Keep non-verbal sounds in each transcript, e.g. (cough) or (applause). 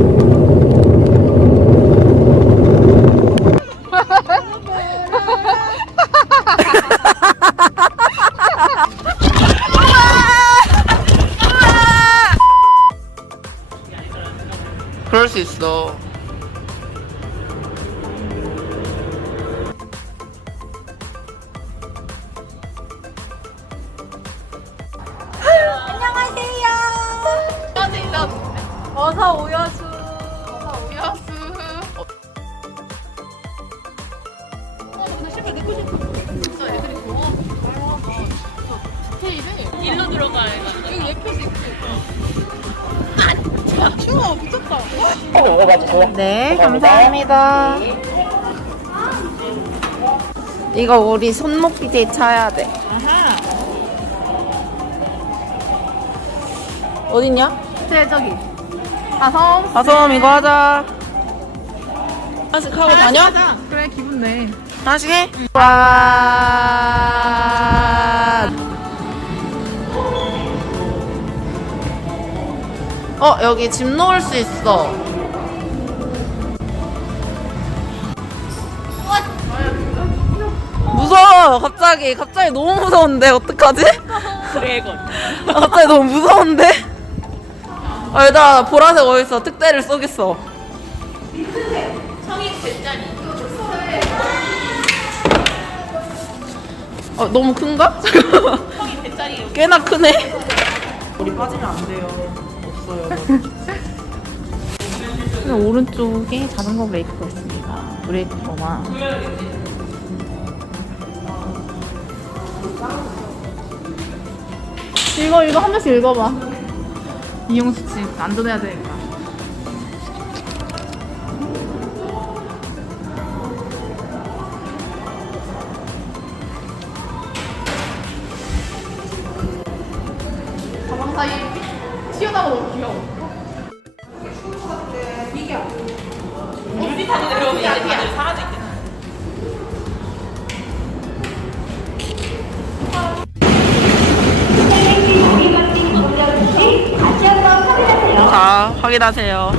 (laughs) 그럴 수 있어. 어서 오여수. 일로 들어가 해가지고. 여기 예쁘지? 아, 추워 미쳤다. 네, 감사합니다. 이거 우리 손목 밑에 차야 돼. 어딨냐? 제 저기. 가서. 가서 이거 하자. 하나씩 하고 다녀? 그래 기분 내. 하나씩 해? 와. 어, 여기 집 놓을 수 있어. 무서워, 갑자기. 갑자기 너무 무서운데, 어떡하지? 드래곤. 아, 갑자기 너무 무서운데? 아, 얘들아, 보라색 어딨어? 특대를 쏘겠어. 어, 너무 큰가? 성인 (laughs) 대짜리. 꽤나 크네. 우리 빠지면 안 돼요. 없어요. 오른쪽에 자전거 브레이크가 있습니다. 브레이크만. 이거 이거 한 번씩 읽어봐. 이용 수칙 안전해야 되 확인하세요.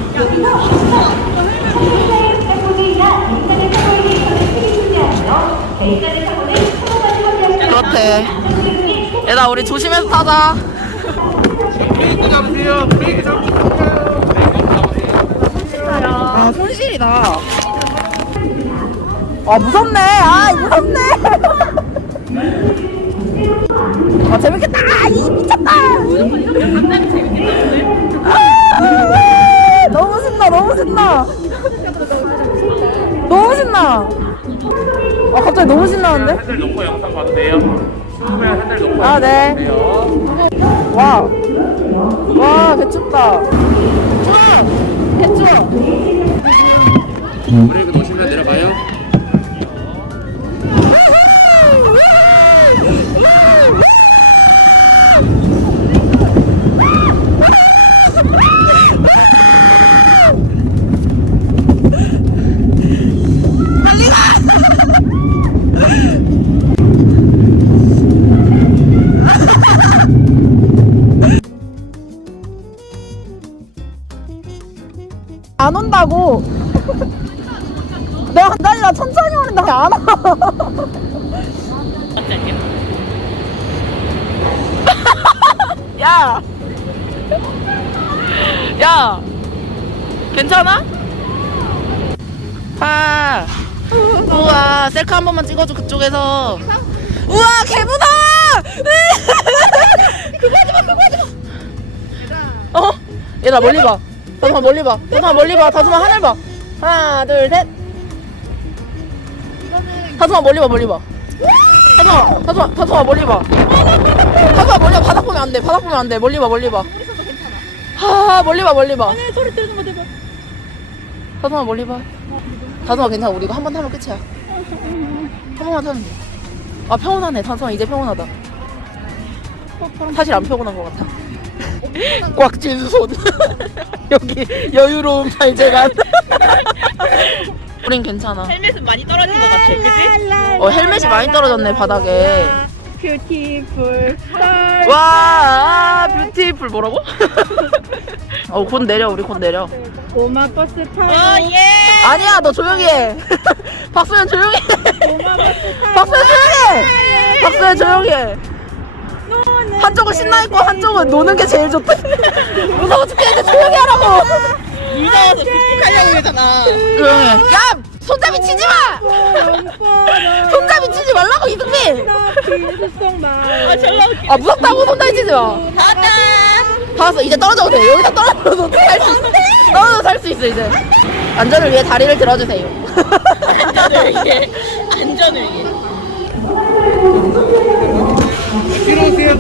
그렇대. 얘들아, 우리 조심해서 타자. 브레이크 잡으세요. 브레이크 잡으세요. 아, 손실이다. 아, 무섭네. 아, 무섭네. 아, 재밌겠다. 이 미쳤다. 아, 너무 신나, 너무 신나. 너무 신나. 아, 갑자기 너무 신나는데? 한달 놓고 영상 봐도 돼요. 처음에 한달 놓고 아, 네. 와. 와, 개춥다. 와, 개추워. 브레이크 놓으시면 내려 안 온다고. 내가 기다리다 천천히 오는데 안 와. 야. 야. 괜찮아? 아. 우와, 셀카 한 번만 찍어줘, 그쪽에서. 우와, 개무다! (laughs) 그거 하지 마, 그거 하지 마! 어? 얘들아, 멀리 봐. 다솜아, 멀리 봐. 다솜아, 멀리 봐. 다솜아, 하늘 봐. 하나, 둘, 셋. 다솜아, 멀리 봐, 멀리 봐. 다솜아, 다솜아, 다솜아, 멀리 봐. 다솜아, 멀리 봐. 바닥 보면 안 돼. 바닥 보면 안 돼. 멀리 봐, 멀리 봐. 하, 멀리 봐, 멀리 봐. 소리 들으면 마 대박. 다솜아 멀리 봐. 다솜아 괜찮아. 우리 이거 한 번 타면 끝이야. 한 번만 타면 돼. 아 평온하네. 다솜아 이제 평온하다. 사실 안 평온한 것 같아. 꽉 쥔 손. 여기 여유로운 발재간. 우린 괜찮아. 헬멧은 많이 떨어진 것 같아. 그지? 어 헬멧이 많이 떨어졌네 바닥에. 뷰티풀. 와 뷰티풀 뭐라고? (laughs) 어 곧 내려 우리 곧 내려. 고마 버스 타고 아니야 너 조용히 해 (laughs) 박소연 조용히 해 박소연 조용히 해 박소연 조용히 해 한쪽은 신나 있고 한쪽은 노는 게 제일 좋대. 무서워 죽겠는데 조용히 하라고. 무서워서 툭툭하려고 그러잖아. 야 손잡이 치지 마! 손잡이 치지 말라고 이승민! 아, 졸라 웃기. 아 무섭다고 손잡이 치지 마. 봤어. 이제 떨어져도 돼. 여기다 떨어져도 살수 있어. 떨어져도 살 수 있어 이제. 안전을 위해 다리를 들어주세요. 안전을 위해. 안전을 위해. (laughs) 뒤로 오세요.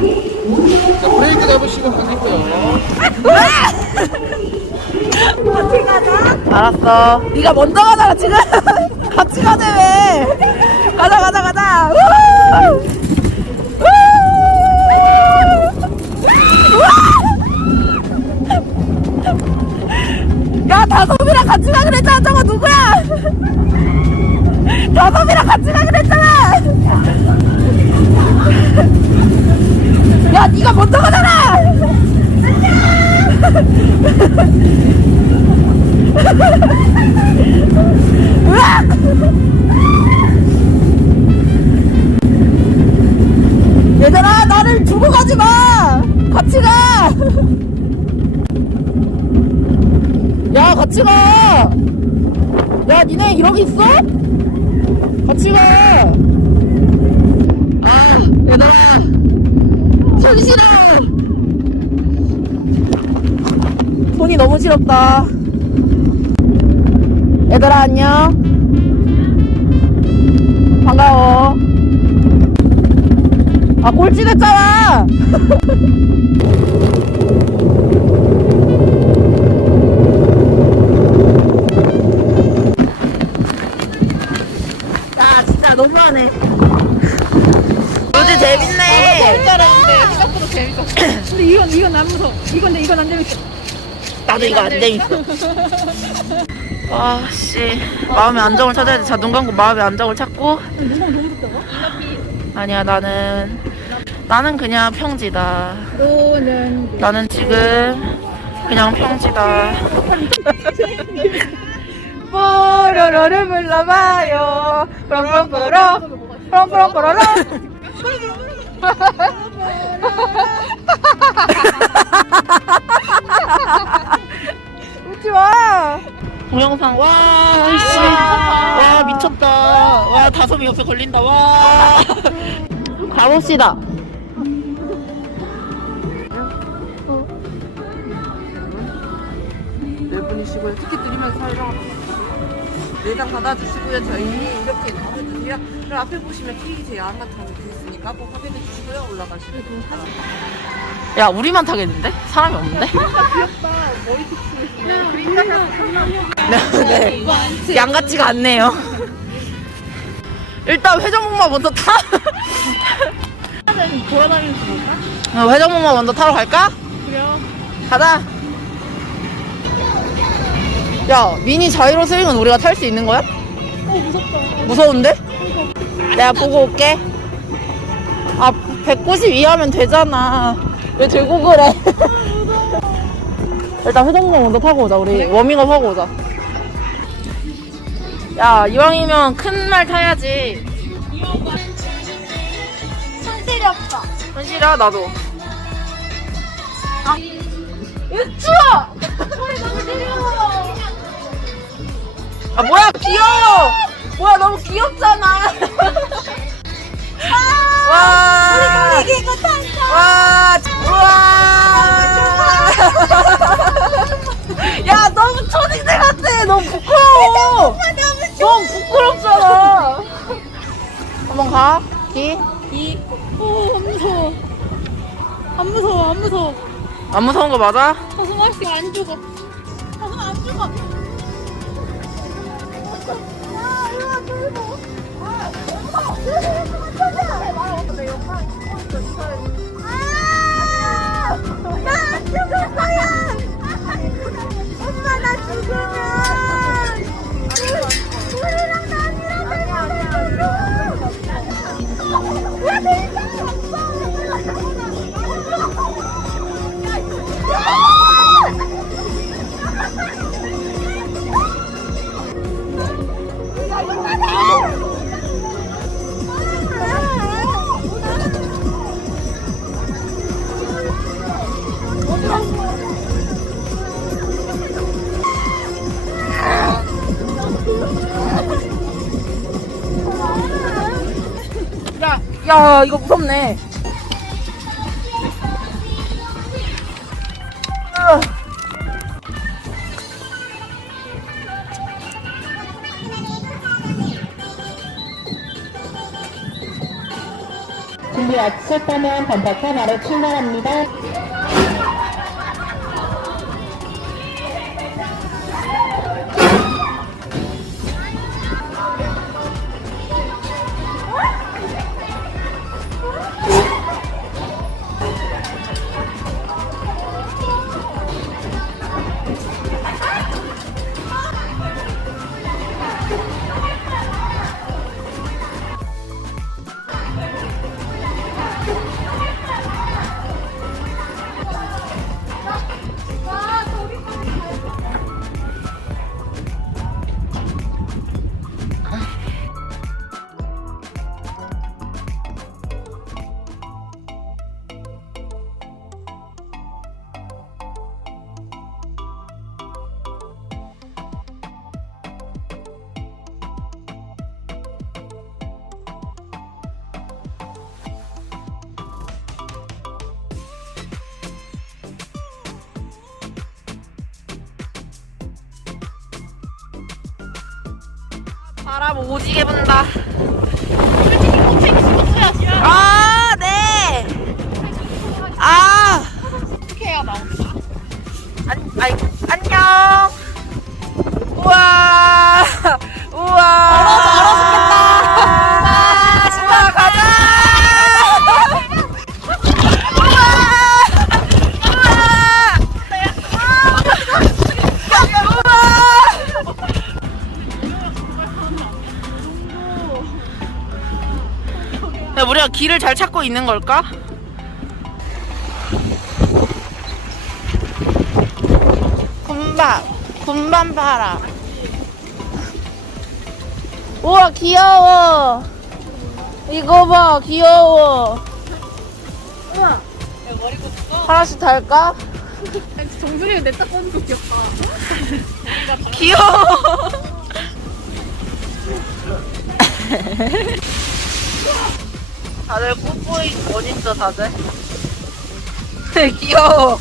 자, 브레이크 잡으시고 가실게요. 알았어. 네가 먼저 가자 지금 (laughs) 같이 가자 왜? 가자 가자 가자. 우! 우! 야 다솜이랑 같이 가기로 했잖아. 저거 누구야? 다솜이랑 같이 가기로 했잖아 야 네가 먼저 가잖아! 얘들아 나를 두고 가지 마 같이 가. 야 같이 가. 야 니네 이러고 있어? 같이 가. 아 얘들아 손 시려. 손이 너무 시렵다. 얘들아 안녕 반가워 아 꼴찌 됐잖아 야 진짜 너무하네 요즘 재밌네. 잘하는데. 생각보다 재밌었어. (coughs) 근데 이건 이건 안 무서워. 이건 근데 이건 안 재밌어. 나도 이거 안 재밌어. (laughs) 아씨. 마음의 안정을 찾아야 돼. 자눈 감고 마음의 안정을 찾고. 무서워 너무 무섭다고? 아니야 나는. 나는 그냥 평지다. 너는 나는 지금 그냥 평지다. 뽀로로를 불러봐요. 뽀로로로로 뽀로로로로 웃지 마. 동영상. 와 씨. 와 미쳤다. 와 다솜이 옆에 걸린다. 와. 가봅시다. 네 분이시고요. 티켓 드리면서 촬영합니 다. 내장 닫아주시고요. 저희 이렇게 나와주세요. 그리고 앞에 보시면 케이크 제 야한 같은 거 있으니까 꼭 확인해 주시고요. 올라가시면 됩니다. 야, 우리만 타겠는데? 사람이 없는데? (laughs) 네, 네. 양 같지가 않네요. 일단 회전목마 먼저 타. 돌아다니면서 (laughs) 볼까? 어, 회전목마 먼저 타러 갈까? 그래요 가자. 야, 미니 자이로 스윙은 우리가 탈 수 있는 거야? 어 무섭다 무서운데? 내가 보고 올게. 아, 190 이하면 되잖아. 왜 들고 그래? (laughs) 일단 회전목 먼저 타고 오자. 우리 워밍업 하고 오자. 야, 이왕이면 큰 말 타야지. 없어 현실아, 나도. 아, 추워 (laughs) 소리 너무 지르워 아, 뭐야, 귀여워! 뭐야, 너무 귀엽잖아. 와. 이거 탄다 와, 우와. 야, 너무 초딩생 같아. 너무 부끄러워. 너무 부끄럽잖아. 한번 가. 기. 오, 안 무서워. 안 무서워, 안 무서워. 안 무서운 거 맞아? 다솜 아저씨 안 죽어. 다솜 안 죽어. 준비 마치셨다면 번복한 아래 출발합니다. 바람 오지게 분다. 아, 잘 찾고 있는 걸까? 군밤, 군밤 봐라. 우와, 귀여워. 이거 봐, 귀여워. 우와. 하나씩 달까? 정수리가 내딱 보는 거 귀엽다. 귀여워. (laughs) 다들 뽀뽀이 어딨어 다들? (laughs) 귀여워.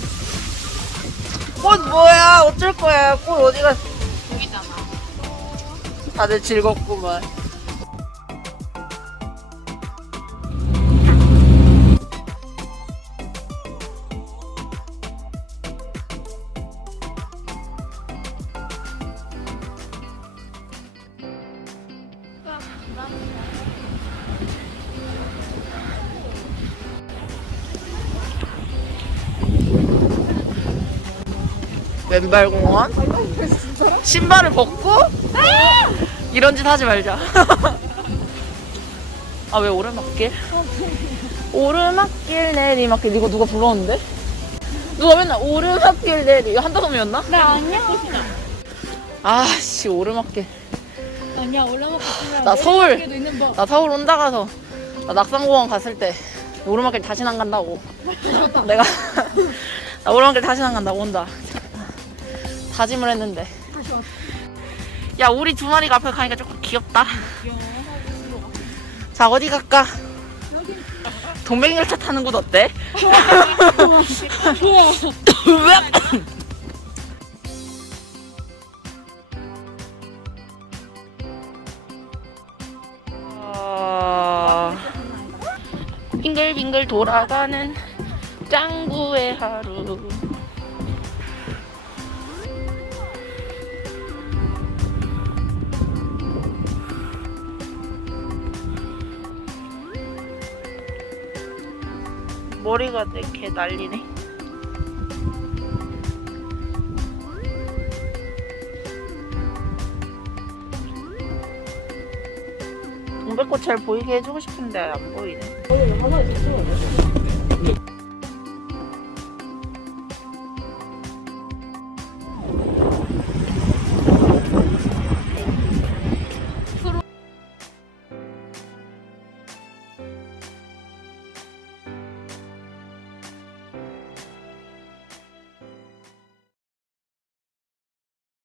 꽃 뭐야? 어쩔 거야? 꽃 어디 갔어? 보이잖아. 다들 즐겁구만. 왼발 공원? 신발을 벗고? 이런 짓 하지 말자. (laughs) 아, 왜 오르막길? 오르막길 내리막길. 이거 누가 불렀는데? 누가 맨날 오르막길 내리. 이거 한다솜이었나? 네, 아니야. 아, 씨, 오르막길. 아니야, 올라먹고. 나 서울. 나 서울 혼자 가서 나 낙산공원 갔을 때 오르막길 다시는 안 간다고. (laughs) 내가 (laughs) 나 오르막길 다시는 안 간다고 혼자 다짐을 했는데. 야 우리 두 마리가 앞에 가니까 조금 귀엽다. 자 어디 갈까? 동백 열차 타는 곳 어때? 어... 빙글빙글 돌아가는 짱구의 하루. 머리가 되게 난리네. 동백꽃 잘 보이게 해주고 싶은데 안 보이네.